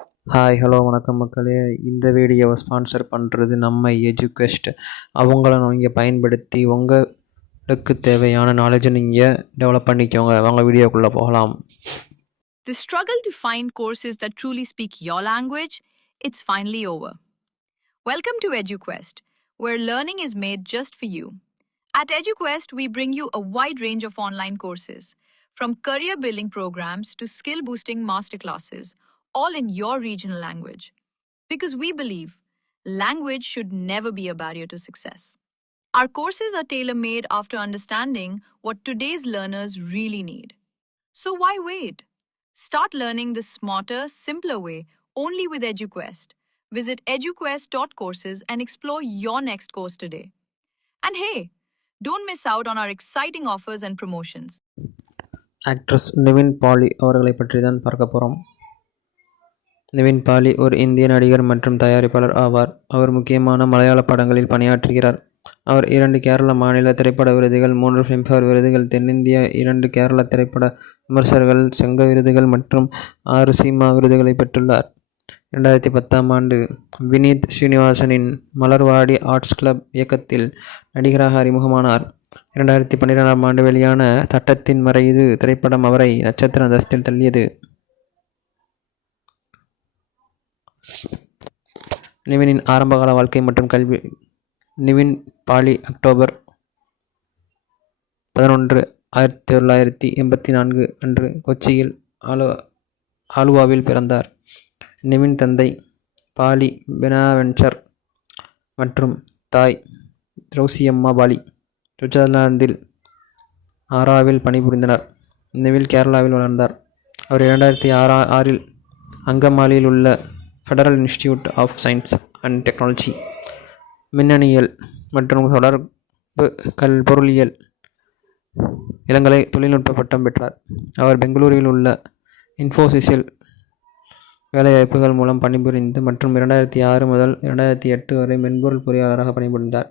Hello வணக்கம் மக்களே. இந்த வீடியோவை ஸ்பான்சர் பண்ணுறது நம்ம எஜுகெஸ்ட். அவங்கள நீங்கள் பயன்படுத்தி உங்களுக்கு தேவையான நாலேஜை நீங்கள் டெவலப் பண்ணிக்கோங்க. வாங்க வீடியோக்குள்ளே போகலாம். The struggle to find courses that truly speak your language, it's finally over. Welcome to EduQuest, where learning is made just for you. At EduQuest, we bring you a wide range of online courses, from career building programs to skill boosting masterclasses, all in your regional language. Because we believe language should never be a barrier to success. Our courses are tailor made after understanding what today's learners really need. So why wait? Start learning the smarter, simpler way only with EduQuest. Visit eduquest.courses and explore your next course today. And hey, don't miss out on our exciting offers and promotions. Actress Nivin Pauly அவர்களை பற்றி தான் பார்க்க போகிறோம். நிவின் பாலி ஒரு இந்திய நடிகர் மற்றும் தயாரிப்பாளர் ஆவார். அவர் முக்கியமான மலையாள படங்களில் பணியாற்றுகிறார். அவர் 2 கேரள மாநில திரைப்பட விருதுகள், 3 ஃபிலிம்ஃபேர் விருதுகள், தென்னிந்திய 2 கேரள திரைப்பட விமர்சகர்கள் சங்க விருதுகள் மற்றும் 6 சீமா விருதுகளை பெற்றுள்ளார். 2010ஆம் ஆண்டு வினீத் ஸ்ரீனிவாசனின் மலர்வாடி ஆர்ட்ஸ் கிளப் இயக்கத்தில் நடிகராக அறிமுகமானார். 2012ஆம் ஆண்டு வெளியான சட்டத்தின் மறை இது திரைப்படம் அவரை நட்சத்திர அந்தஸ்தில் தள்ளியது. நிவினின் ஆரம்பகால வாழ்க்கை மற்றும் கல்வி. நிவின் பாலி அக்டோபர் 11, 1984 அன்று கொச்சியில் ஆலுவாவில் பிறந்தார். நிவின் தந்தை பாலி பெனாவென்ச்சர் மற்றும் தாய் ரோசியம்மா பாலி சுவிட்சர்லாந்தில் ஆராவில் பணிபுரிந்தனர். நிவில் கேரளாவில் வளர்ந்தார். அவர் 2006இல் அங்கமாலியில் உள்ள Federal Institute of Science and Technology மின்னணியல் மற்றும் தொடர்பு பொருளியல் இளங்கலை தொழில்நுட்ப பட்டம் பெற்றார். அவர் பெங்களூருவில் உள்ள இன்ஃபோசிஸில் வேலைவாய்ப்புகள் மூலம் பணிபுரிந்து மற்றும் 2006 முதல் 2008 வரை மென்பொருள் பொறியாளராக பணிபுரிந்தார்.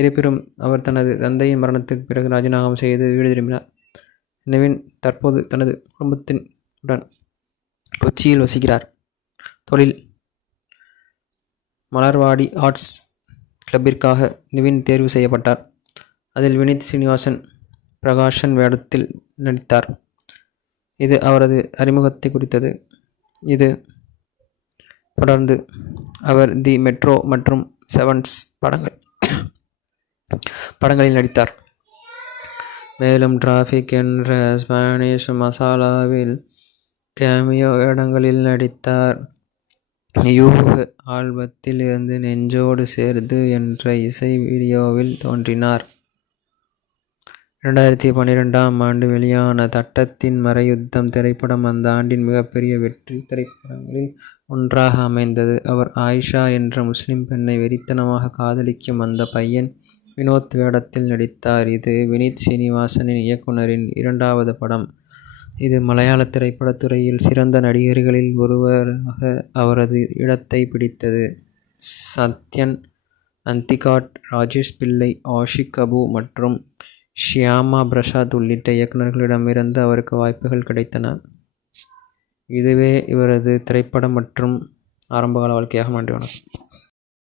இருப்பினும் அவர் தனது தந்தையின் மரணத்துக்கு பிறகு ராஜினாமா செய்து வீடு திரும்பினார். நிவின் தற்போது தனது குடும்பத்தினுடன் கொச்சியில் வசிக்கிறார். தொழில். மலர்வாடி ஆர்ட்ஸ் கிளப்பிற்காக நிவின் தேர்வு செய்யப்பட்டார். அதில் வினீத் ஸ்ரீனிவாசன் பிரகாஷன் வேடத்தில் நடித்தார். இது அவரது அறிமுகத்தை குறித்தது. இது தொடர்ந்து அவர் தி மெட்ரோ மற்றும் செவன்ஸ் படங்களில் நடித்தார். மேலும் டிராஃபிக் என்ற ஸ்பானிஷ் மசாலாவில் கேமியோ வேடங்களில் நடித்தார். யூக ஆல்பத்தில் இருந்து நெஞ்சோடு சேர்ந்து என்ற இசை வீடியோவில் தோன்றினார். 2012ஆம் ஆண்டு வெளியான சட்டத்தின் மறை யுத்தம் திரைப்படம் அந்த ஆண்டின் மிகப்பெரிய வெற்றி திரைப்படங்களில் ஒன்றாக அமைந்தது. அவர் ஆயிஷா என்ற முஸ்லிம் பெண்ணை வெறித்தனமாக காதலிக்கும் அந்த பையன் வினோத் வேடத்தில் நடித்தார். இது வினீத் ஸ்ரீனிவாசனின் இயக்குனரின் 2வது படம். இது மலையாள திரைப்படத்துறையில் சிறந்த நடிகர்களில் ஒருவராக அவரது இடத்தை பிடித்தது. சத்யன் அந்திகாட், ராஜேஷ் பிள்ளை, ஆஷிக் அபு மற்றும் ஷியாமா பிரசாத் உள்ளிட்ட இயக்குநர்களிடமிருந்து அவருக்கு வாய்ப்புகள் கிடைத்தன. இதுவே இவரது திரைப்படம் மற்றும் ஆரம்பகால வாழ்க்கையாக மாற்றினார்.